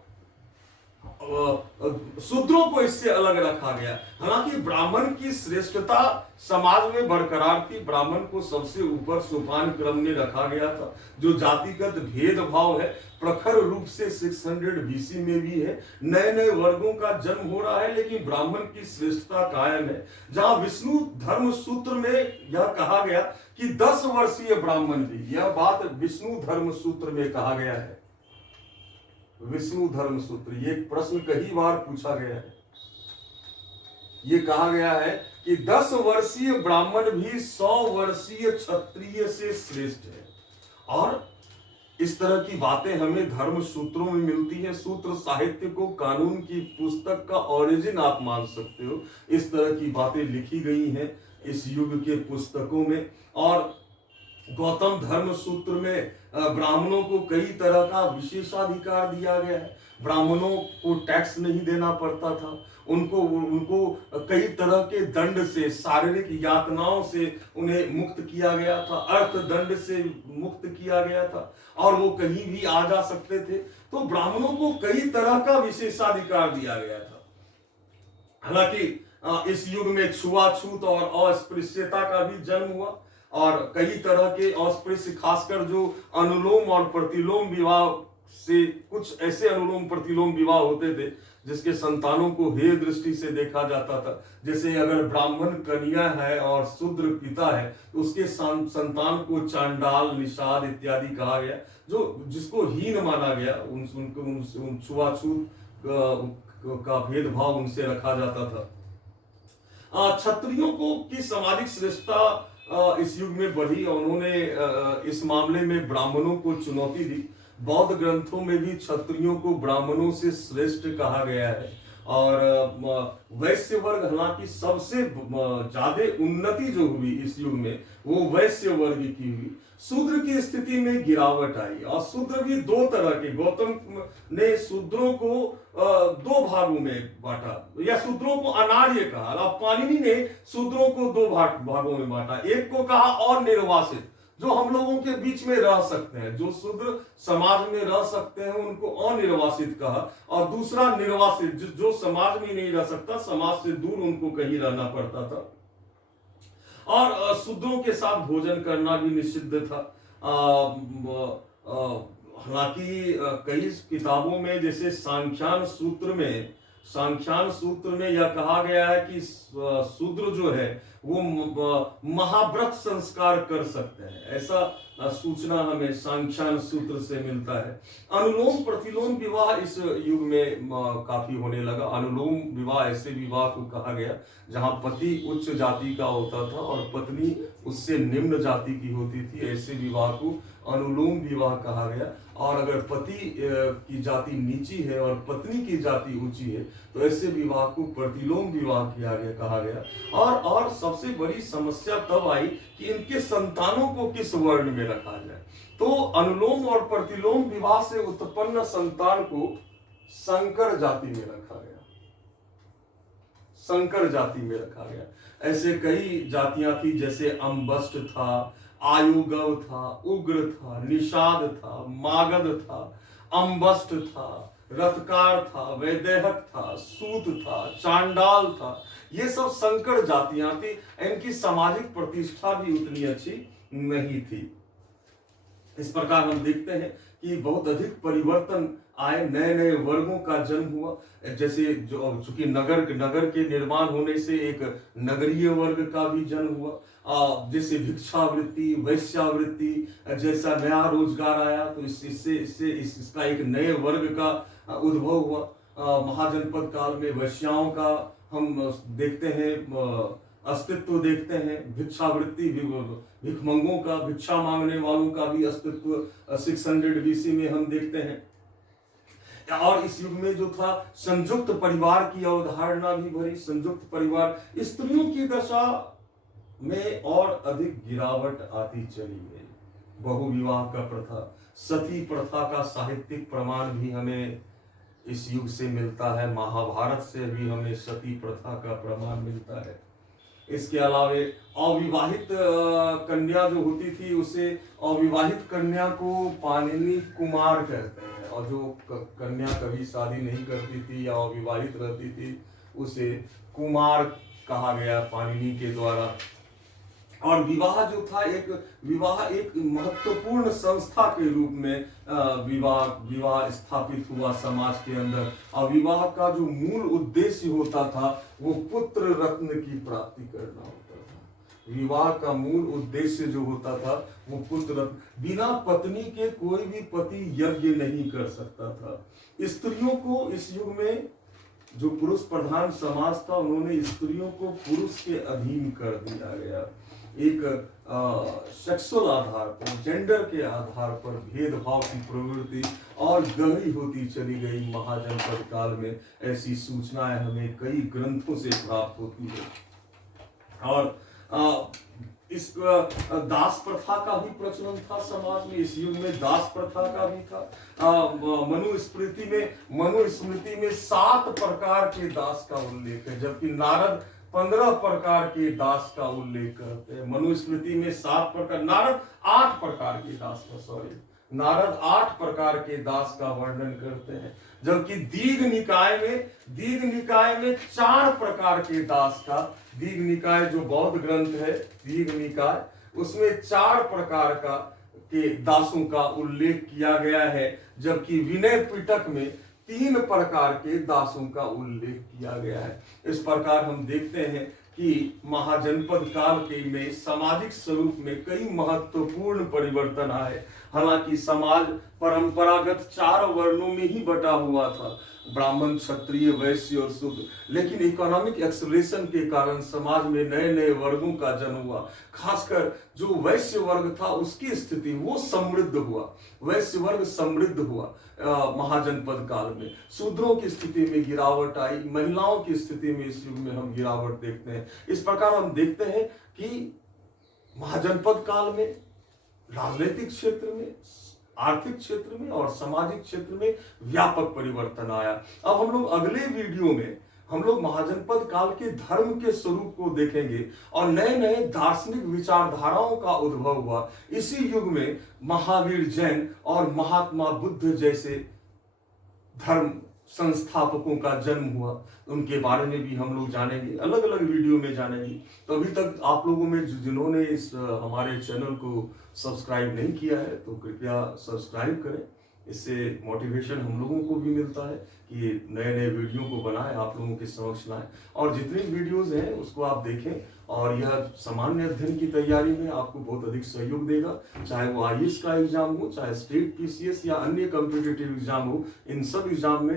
शूद्रों को इससे अलग रखा गया। हालांकि ब्राह्मण की श्रेष्ठता समाज में बरकरार थी, ब्राह्मण को सबसे ऊपर सोपान क्रम में रखा गया था। जो जातिगत भेदभाव है प्रखर रूप से 600 बीसी में भी है। नए नए वर्गों का जन्म हो रहा है, लेकिन ब्राह्मण की श्रेष्ठता कायम है। जहां विष्णु धर्म सूत्र में यह कहा गया कि 10 वर्षीय ब्राह्मण भी, यह बात विष्णु धर्म सूत्र में कहा गया है। विष्णु धर्म सूत्र, ये प्रश्न कई बार पूछा गया है। ये कहा गया है कि 10 वर्षीय ब्राह्मण भी 100 वर्षीय क्षत्रिय से श्रेष्ठ है। और इस तरह की बातें हमें धर्म सूत्रों में मिलती हैं। सूत्र साहित्य को कानून की पुस्तक का ओरिजिन आप मान सकते हो। इस तरह की बातें लिखी गई हैं इस युग के पुस्तकों में। और गौतम धर्म सूत्र में ब्राह्मणों को कई तरह का विशेषाधिकार दिया गया है। ब्राह्मणों को टैक्स नहीं देना पड़ता था, उनको उनको कई तरह के दंड से, शारीरिक यातनाओं से उन्हें मुक्त किया गया था, अर्थदंड से मुक्त किया गया था, और वो कहीं भी आ जा सकते थे। तो ब्राह्मणों को कई तरह का विशेषाधिकार दिया गया था। हालांकि इस युग में छुआछूत और अस्पृश्यता का भी जन्म हुआ, और कई तरह के अस्पृश्य, खासकर जो अनुलोम और प्रतिलोम विवाह से, कुछ ऐसे अनुलोम प्रतिलोम विवाह होते थे जिसके संतानों को हेय दृष्टि से देखा जाता था। जैसे अगर ब्राह्मण कन्या है और शूद्र पिता है तो उसके संतान को चांडाल, निषाद इत्यादि कहा गया, जो जिसको हीन माना गया। उन छुआछूत का भेदभाव उनसे रखा जाता था। क्षत्रियों को की सामाजिक श्रेष्ठता इस युग में बढ़ी, और उन्होंने इस मामले में ब्राह्मणों को चुनौती दी। बौद्ध ग्रंथों में भी क्षत्रियों को ब्राह्मणों से श्रेष्ठ कहा गया है, और वैश्य वर्ग, हालांकि सबसे ज्यादा उन्नति जो हुई इस युग में वो वैश्य वर्ग की हुई। शूद्र की स्थिति में गिरावट आई, और शूद्र भी दो तरह के, गौतम ने शूद्रों को दो भागों में बांटा, या शूद्रों को अनार्य कहा, और पाणिनि ने शूद्रों को दो भागों में बांटा। एक को कहा और निर्वासित, जो हम लोगों के बीच में रह सकते हैं, जो शूद्र समाज में रह सकते हैं उनको अनिर्वासित कहा, और दूसरा निर्वासित, जो समाज में नहीं रह सकता, समाज से दूर उनको कहीं रहना पड़ता था। और शूद्रों के साथ भोजन करना भी निषिद्ध था। हालांकि कई किताबों में, जैसे सांख्यान सूत्र में यह कहा गया है कि शूद्र जो है वो महाव्रत संस्कार कर सकते हैं, ऐसा सूचना हमें सांख्यान सूत्र से मिलता है। अनुलोम प्रतिलोम विवाह इस युग में काफी होने लगा। अनुलोम विवाह ऐसे विवाह को कहा गया जहां पति उच्च जाति का होता था और पत्नी उससे निम्न जाति की होती थी, ऐसे विवाह को अनुलोम विवाह कहा गया। और अगर पति की जाति नीची है और पत्नी की जाति ऊंची है तो ऐसे विवाह को प्रतिलोम विवाह किया गया, कहा गया। और सबसे बड़ी समस्या तब आई कि इनके संतानों को किस वर्ण में रखा जाए। तो अनुलोम और प्रतिलोम विवाह से उत्पन्न संतान को संकर जाति में रखा गया, संकर जाति में रखा गया। ऐसे कई जातियां थी, जैसे अम्बस्ट था, आयुगव था, उग्र था, निषाद था, मागध था, अम्बस्ट था, रथकार था, वैदेहक था, सूत था, चांडाल था। ये सब संकर जातियां थी। इनकी सामाजिक प्रतिष्ठा भी उतनी अच्छी नहीं थी। इस प्रकार हम देखते हैं कि बहुत अधिक परिवर्तन आए, नए नए वर्गों का जन्म हुआ। जैसे चूंकि नगर के निर्माण होने से एक नगरीय वर्ग का भी जन्म हुआ। जैसे भिक्षावृत्ति, वैश्यावृत्ति जैसा नया रोजगार आया तो इसका एक नए वर्ग का उद्भव हुआ। महाजनपद काल में वैश्याओं का हम देखते हैं, अस्तित्व देखते हैं। भिक्षावृत्ति, भिखमंगों का, भिक्षा मांगने वालों का भी अस्तित्व 600 BC में हम देखते हैं। और इस युग में जो था, संयुक्त परिवार की अवधारणा भी भरी। संयुक्त परिवार, स्त्रियों की दशा में और अधिक गिरावट आती चली गई। बहुविवाह का प्रथा, सती प्रथा का साहित्यिक प्रमाण भी हमें इस युग से मिलता है। महाभारत से भी हमें सती प्रथा का प्रमाण मिलता है। इसके अलावे अविवाहित कन्या जो होती थी, उसे अविवाहित कन्या को पाणिनि कुमार कहते हैं, और जो कन्या कभी शादी नहीं करती थी या अविवाहित रहती थी उसे कुमार कहा गया पाणिनि के द्वारा। और विवाह जो था, विवाह एक महत्वपूर्ण संस्था के रूप में विवाह स्थापित हुआ समाज के अंदर। और विवाह का जो मूल उद्देश्य होता था वो पुत्र रत्न की प्राप्ति करना होता था। विवाह का मूल उद्देश्य जो होता था वो पुत्र रत्न। बिना पत्नी के कोई भी पति यज्ञ नहीं कर सकता था। स्त्रियों को इस युग में, जो पुरुष प्रधान समाज था, उन्होंने स्त्रियों को पुरुष के अधीन कर दिया गया। एक सेक्सुअल आधार पर, जेंडर के आधार पर भेदभाव की प्रवृत्ति और गहरी होती चली गई। महाजनपद काल में ऐसी सूचनाएं हमें कई ग्रंथों से प्राप्त होती है। और इस दास प्रथा का भी प्रचलन था समाज में। इस युग में दास प्रथा का भी था। मनुस्मृति में 7 प्रकार के दास का उल्लेख है, जबकि नारद 15 प्रकार के दास का उल्लेख करते हैं। मनुस्मृति में 7 प्रकार, नारद 8 प्रकार के दास का, नारद 8 प्रकार के दास का वर्णन करते हैं, जबकि दीघ निकाय में 4 प्रकार के दास का, दीघ निकाय जो बौद्ध ग्रंथ है, दीघ निकाय, उसमें 4 प्रकार का के दासों का उल्लेख किया गया है, जबकि विनय पिटक में 3 प्रकार के दासों का उल्लेख किया गया है। इस प्रकार हम देखते हैं कि महाजनपद काल के में सामाजिक स्वरूप में कई महत्वपूर्ण परिवर्तन आए। हालांकि समाज परंपरागत 4 वर्णों में ही बटा हुआ था, ब्राह्मण, क्षत्रिय, वैश्य और शूद्र, लेकिन इकोनॉमिक एक्सेलरेशन के कारण समाज में नए नए वर्गों का जन्म हुआ। खासकर जो वैश्य वर्ग था उसकी स्थिति वो समृद्ध हुआ, वैश्य वर्ग समृद्ध हुआ महाजनपद काल में। शूद्रों की स्थिति में गिरावट आई, महिलाओं की स्थिति में इस युग में हम गिरावट देखते हैं। इस प्रकार हम देखते हैं कि महाजनपद काल में राजनीतिक क्षेत्र में, आर्थिक क्षेत्र में और सामाजिक क्षेत्र में व्यापक परिवर्तन आया। अब हम लोग अगले वीडियो में हम लोग महाजनपद काल के धर्म के स्वरूप को देखेंगे और नए नए दार्शनिक विचारधाराओं का उद्भव हुआ। इसी युग में महावीर जैन और महात्मा बुद्ध जैसे धर्म संस्थापकों का जन्म हुआ। उनके बारे में भी हम लोग जानेंगे, अलग अलग वीडियो में जानेंगे। तो अभी तक आप लोगों में जिन्होंने इस हमारे चैनल को सब्सक्राइब नहीं किया है तो कृपया सब्सक्राइब करें। इससे मोटिवेशन हम लोगों को भी मिलता है कि नए नए वीडियो को बनाएं, आप लोगों के समक्ष लाएं, और जितनी वीडियोस हैं उसको आप देखें। और यह सामान्य अध्ययन की तैयारी में आपको बहुत अधिक सहयोग देगा, चाहे वो आईएएस का एग्जाम हो, चाहे स्टेट पीसीएस या अन्य कॉम्पिटिटिव एग्जाम हो। इन सब एग्जाम में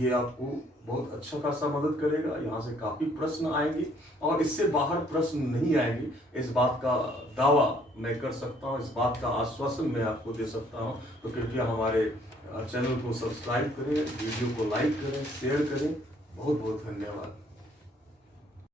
ये आपको बहुत अच्छा खासा मदद करेगा। यहाँ से काफी प्रश्न आएंगे और इससे बाहर प्रश्न नहीं आएंगे, इस बात का दावा मैं कर सकता हूँ, इस बात का आश्वासन मैं आपको दे सकता हूँ। तो कृपया हमारे चैनल को सब्सक्राइब करें, वीडियो को लाइक करें, शेयर करें। बहुत बहुत धन्यवाद।